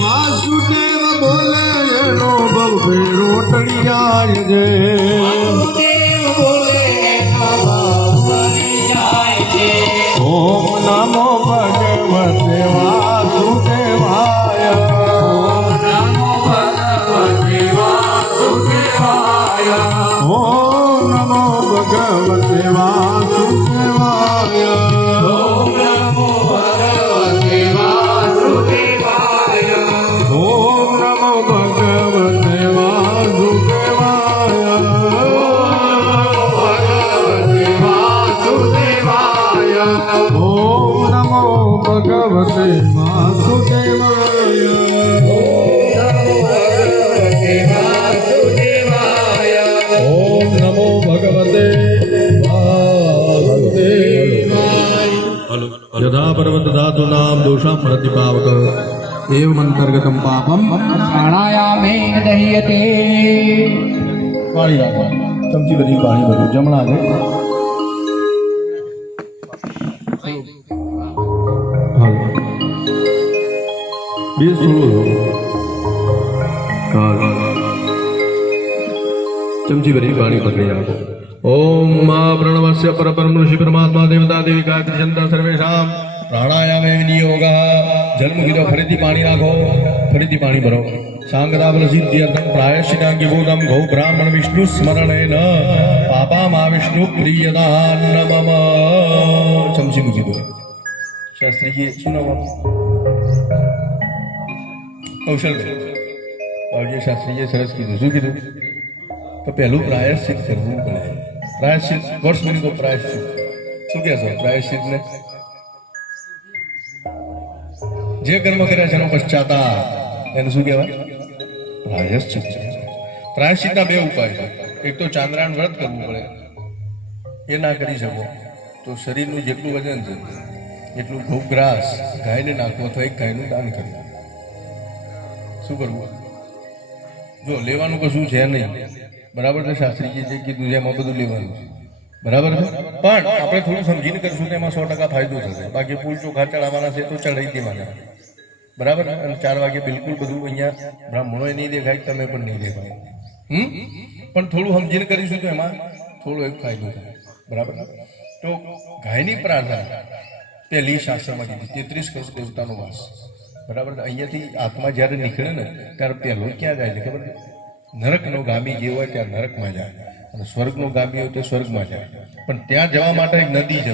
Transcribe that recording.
વાસુદેવ બોલે એનો બહુ રોટડી જાય છે ઓમ નમો ભગવતે વાસુદેવાય ઓમ નમો ભગવતે વાસુદેવાય ઓમ નમો ભગવતે વાસુદેવાય ઓમ નમો ભગવતે વાસુદેવાય ઓમ નમો ભગવતે વાસુદેવાય ઓમ નમો ભગવતે વાસુદેવાય ઓમ નમો ભગવતે વાસુદેવાય યથા પર્વત ધાતુ નામ દોષામ પ્રતિપાવક એવમ અંતર્ગતમ પાપમ પ્રાણાયામેન દહ્યતે પાણી રાખો ચમચી બધી પાણી ભરું જમણા છે बीस चमची भरी पानी पकड़ी आपको ओम मां प्रणवस्य परब्रह्म ऋषि परमात्मा देवता देविका त्रिशंता सर्वेषां प्राणायाम विनियोगः जलमुखितो फरीથી પાણી રાખો ફરીથી પાણી ભરો સાંગદાબલ સિદ્ધ્યર્થમ પ્રાયશ્ચિતાંગી ભૂતમ ગૌ બ્રાહ્મણ વિષ્ણુ સ્મરણેન પાપામા વિષ્ણુ પ્રિયદાન નમઃ ચમચી મૂકી દો શાસ્ત્રીજી શું નામ કૌશલભાઈ શાસ્ત્રીએ સરસ કીધું શું કીધું તો પહેલું પ્રાયશ્ચિત કરવું પડે પ્રાયશ્ચિત વર્ષ બની તો પ્રાયશ્ચિત શું કહેશો પ્રાયશ્ચિતને જે કર્મ કર્યા છે એનો પશ્ચાતાપ એને શું કહેવાય પ્રાયશ્ચિત પ્રાયશ્ચિતના બે ઉપાય છે એક તો ચાંદ્રાયણ વ્રત કરવું પડે એ ના કરી શકો તો શરીરનું જેટલું વજન છે એટલું ઘઉંઘાસ ગાયને નાખવું અથવા એક ગાયનું દાન કરવું શું કરવું જો લેવાનું કશું છે નહીં બરાબર છે શાસ્ત્રીજી જે કીધું છે એમાં બધું લેવાનું છે બરાબર છે પણ આપણે થોડું સમજીને કરશું તો એમાં 100% ફાયદો થશે બાકી ફૂલ ચોખા ચડાવવાના છે તો ચડાવી દેવાના બરાબર અને 4 વાગે બિલકુલ બધું અહીંયા બ્રાહ્મણોએ નહીં દેખાય તમે પણ નહીં દેખાય પણ થોડું સમજીને કરીશું તો એમાં થોડો એક ફાયદો થાય બરાબર તો ગાયની પ્રાર્થના પહેલી શાસ્ત્રમાં કીધી 33 કરોડ દેવતાનો વાસ બરાબર અહીંયાથી આત્મા જ્યારે નીકળે ને ત્યારે પહેલો ક્યાં જાય છે ખબર નરકનો ગામી જે હોય ત્યાં નરકમાં જાય અને સ્વર્ગનો ગામી હોય તો સ્વર્ગમાં જાય પણ ત્યાં જવા માટે એક નદી છે